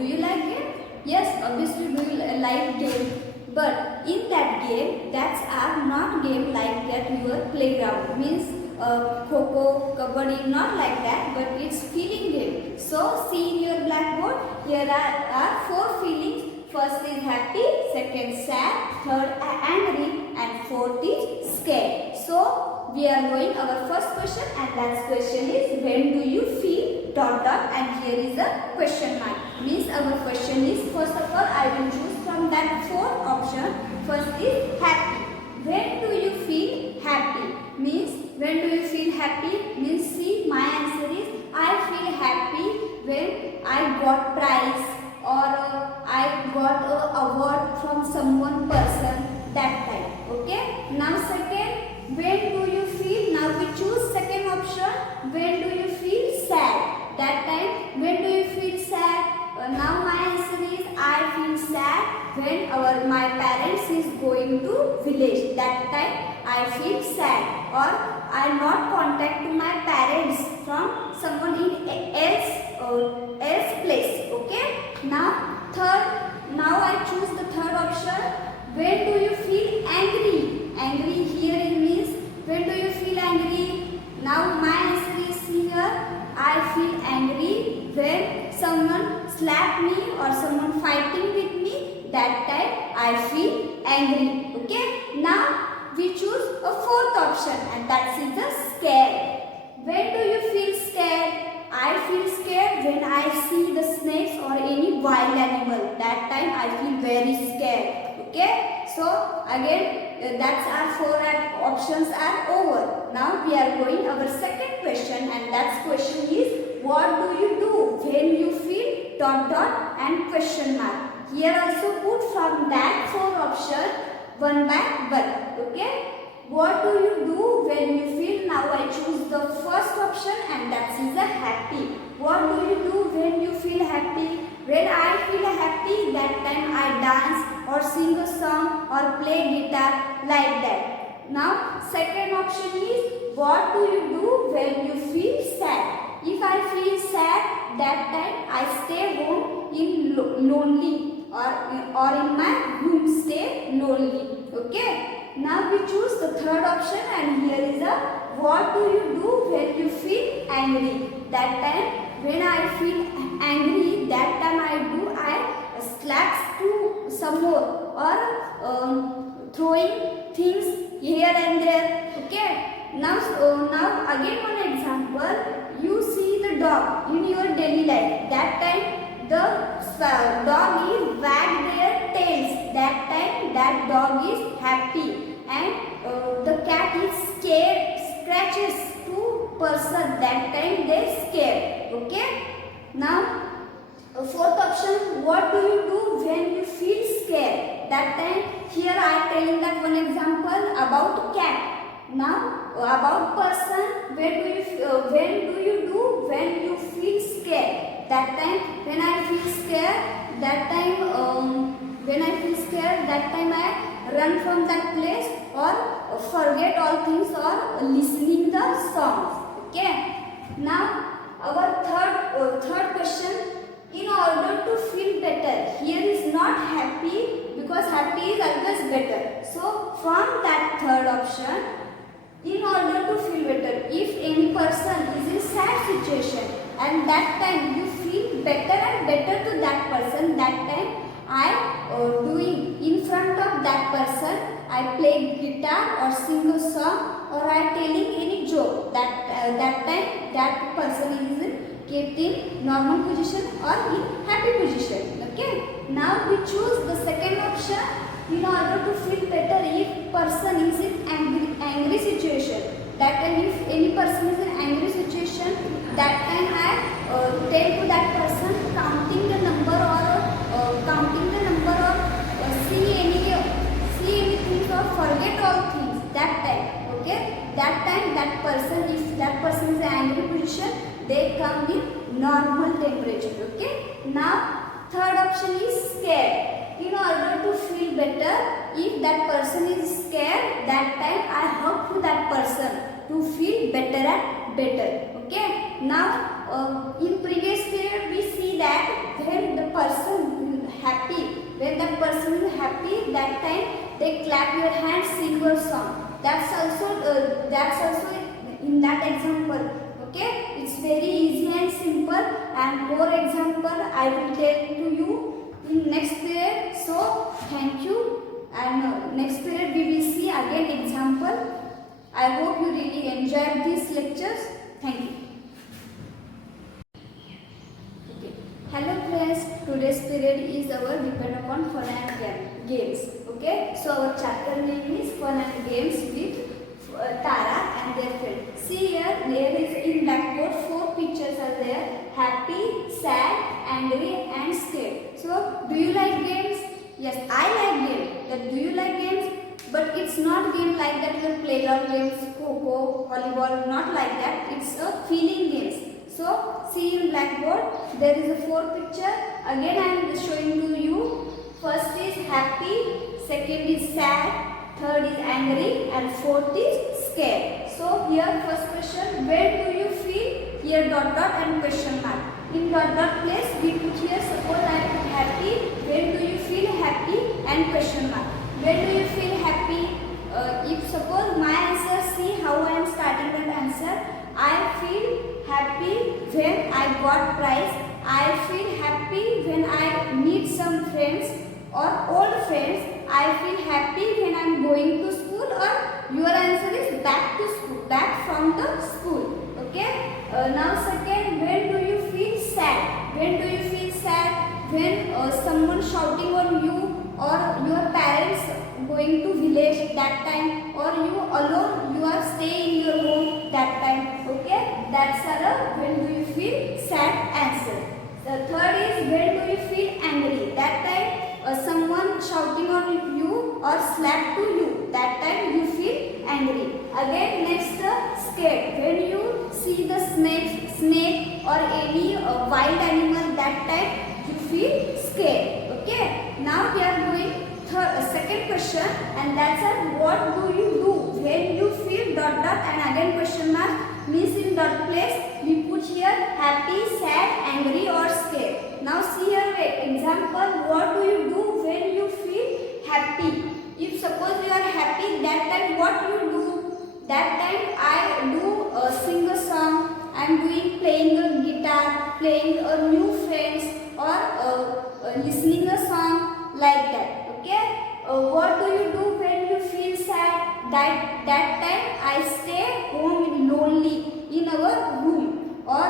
Do you like game? Yes, obviously do you like game. But in that game, that's are not game like that your playground. Means Kho-Kho, Kabaddi, not like that, but it's feeling game. So see in your blackboard, here are 4 feelings. First is happy, second sad, third angry, and fourth is scared. So we are going our first question, and that question is when do you feel dot dot, and here is a question mark. Means our question is, first of all I will choose from that 4 option. First is happy. When do you feel happy? Means when do you feel happy? Means see, my answer is I feel happy when I got prize or I got a award from someone person, that time. Okay. Now second, when do you feel? Now we choose second option. When do you feel sad? That time. When do you feel sad? Now my answer is I feel sad when my parents is going to village. That time I feel sad, or I not contact to my parents from someone in else place. Okay. Now I choose the third option. When do you feel angry? Angry here it means when do you feel angry? Now my answer is here. I feel angry when someone slap me or someone fighting with me. That time I feel angry. Okay. Now we choose a fourth option, and that is the scared. When do you feel scared? I feel scared when I see the snakes or any wild animal. That time I feel very scared. Okay. So again that's our 4 options are over. Now we are going our second question, and that question is what do you do when you feel dot dot and question mark. Here also put from that 4 option one by one. Okay. What do you do when you feel? Now I choose the first option, and that is a happy. What do you do when you feel happy? When I feel happy, that time I dance or sing a song or play guitar like that. Now second option is what do you do when you feel sad? If I feel sad, that time I stay home in lonely or in my room stay lonely. Okay. Now we choose the third option, and here is a what do you do when you feel angry? That time when I feel angry, that time I slaps to some more or throwing things here and there. Okay. Now again one example. You see the dog in your daily life. That time the dog is wag their tails. That time that dog is happy, and the cat is scared, scratches to person. That time they scared. Okay. Now fourth option, what do you do when you feel scared? That time here I am telling that one example about cat. Now about person, when do you do when you feel scared? That time when I feel scared, that time I run from that place or forget all things or listening the songs. Okay. Now our third question. In order to feel better, here is not happy because happy is always better. So from that third option, in order to feel better, if any person is in sad situation and that time you feel better and better to that person, that time I doing in front of that person, I play guitar or sing a song or I telling any joke. That time that person is kept in normal position or in happy position. Okay. Now we choose the second option. In order to feel better, if person is in angry situation, that time if any person is in angry situation, that time I tell to that person counting the number or see anything or forget all things. That time, okay. That time that person, if that person is in angry position, they come in normal temperature. Okay. Now third option is scared. In order to feel better, if that person is scared, that time I hug to that person to feel better and better. Okay. Now in previous period we see that when the person that time they clap your hands, sing your song. That's also in that example. Okay, it's very easy and simple, and more example I will tell to you in next period. So thank you, and next period we will see again example. I hope you really enjoyed these lectures. Thank you. Okay. Hello friends, today's period is our depend upon fun and games. Okay, so our chapter name is fun and games with Tara and their friend. See here, there is in blackboard 4 pictures are there: happy, sad, angry, and scared. So, do you like games? Yes, I like games. But do you like games? But it's not game like that. Your playground games, kho-kho, volleyball, not like that. It's a feeling games. So, see in blackboard, there is a 4 picture. Again, I am showing to you. First is happy, second is sad, third is angry, and fourth is scared. So here first question, where do you feel? Here dot dot and question mark. In dot dot place we put here, suppose I am happy. When do you feel happy? And question mark. When do you feel happy? If suppose my answer, see how I am starting that answer. I feel happy when I got prize. I feel happy when I meet some friends or old friends. I feel happy when I am going to school, or your answer is back to school, back from the school. Okay. Now second, when do you feel sad? When do you feel sad? When someone shouting on you, or your parents going to village that time, or you alone, you are staying in your home that time. Okay. That's our when do you feel sad answer. The third is when do you feel angry? That time someone shouting on you or slap to you, that time you feel angry. Again next scared, when you see the snake or any wild animal, that time you feel scared. Okay, now we are doing second question, and that's what do you do when you feel dot dot and again question mark, means in dot place we put here happy, sad, angry, or scared. Now see here example, what do you do when you feel happy? If suppose you are happy, that time what you do? That time I do sing a song, I am doing playing a guitar, playing a new friends, or listening a song like that. Okay. What do you do when you feel sad? That time I stay home lonely in our room, or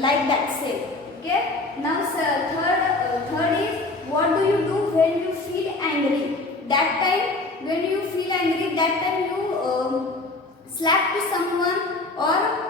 like that say. Okay. Now third is what do you do when you feel angry? That time when you feel angry, that time you slap to someone, or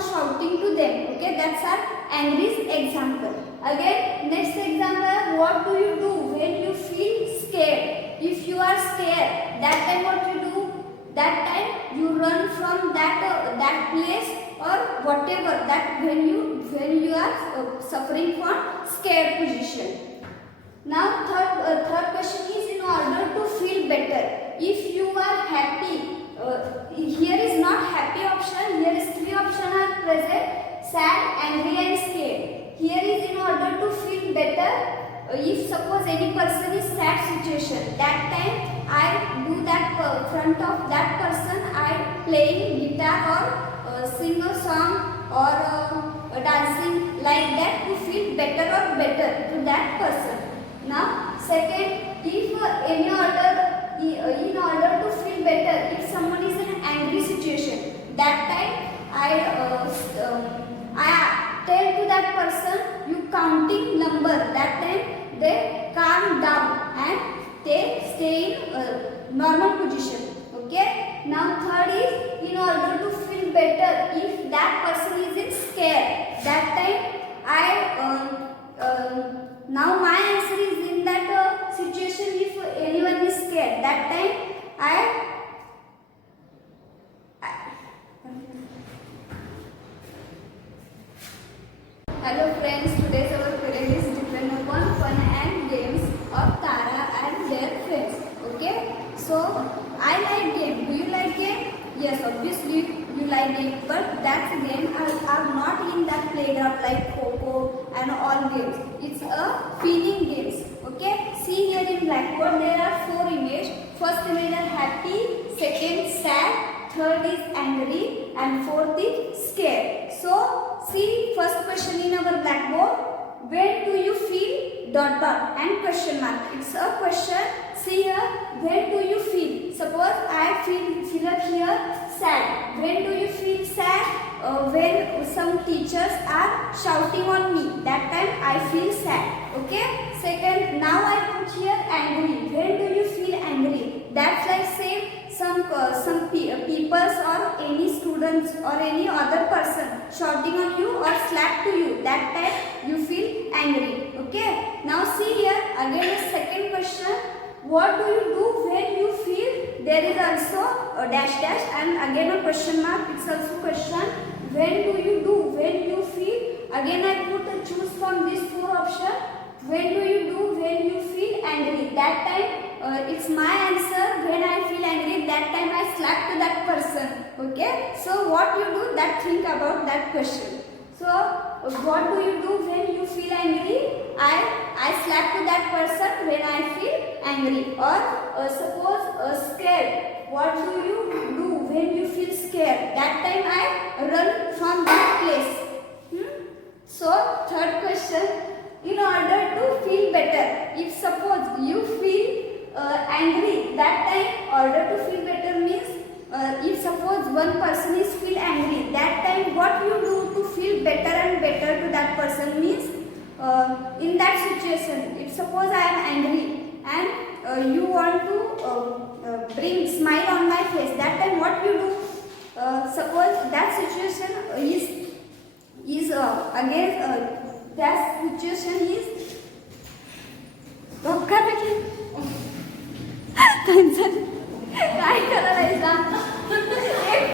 shouting to them. Okay, that's our angry example. Again next example, what do you do when you feel scared? If you are scared, that time what you do? That time you run from that place, or whatever, that when you are suffering from scared position. Now third question is in order to feel better. If you are happy, here is not happy option, here is 3 options are present: sad, angry, and scared. Here is in order to feel better. If suppose any person is sad situation, that time I do that front of that person, I playing guitar, or sing a song, or dancing like that to feel better or better to that person. Now second, if in order to feel better, if someone is in an angry situation, that time I tell to that person, you counting number, that time they calm down and they stay in normal position. Okay. Now third is in order to feel better, if that person is in scared, that time now my answer is in that situation, if anyone is scared, that time Hello friends, today's our period is depend upon fun and games of Tara and their friends. Okay, so I like game. Do you like game? Yes, obviously you like game, but that game are not in that playground like kho-kho and all games. It's a feeling games. Okay, fourth is scared. So see first question in our blackboard. When do you feel dot dot and question mark? It's a question. See here. When do you feel? Suppose I feel up here sad. When do you feel sad? When some teachers are shouting on me, that time I feel sad. Okay. Second, now I put here angry. When do you feel angry? That's like same. Some people or any students or any other person shouting on you or slap to you, that time you feel angry. Okay. Now see here again the second question. What do you do when you feel? There is also a dash dash and again a question mark. It's also question. When do you do when you feel? Again I put a choose from these four options. When do you do when you feel angry? That time it's my answer. When I feel angry, that time I slap to that person. Okay. So what you do, that think about that question. So what do you do when you feel angry? I slap to that person when I feel angry. Or suppose scared. What do you do when you feel scared? That time I run from that place. So third question. In order to feel better, if suppose you feel angry, that time order to feel better means if suppose one person is feel angry, that time what you do to feel better and better to that person means in that situation, if suppose I am angry and you want to bring smile on my face, that time what you do? Suppose that situation is again. That situation is काय करायला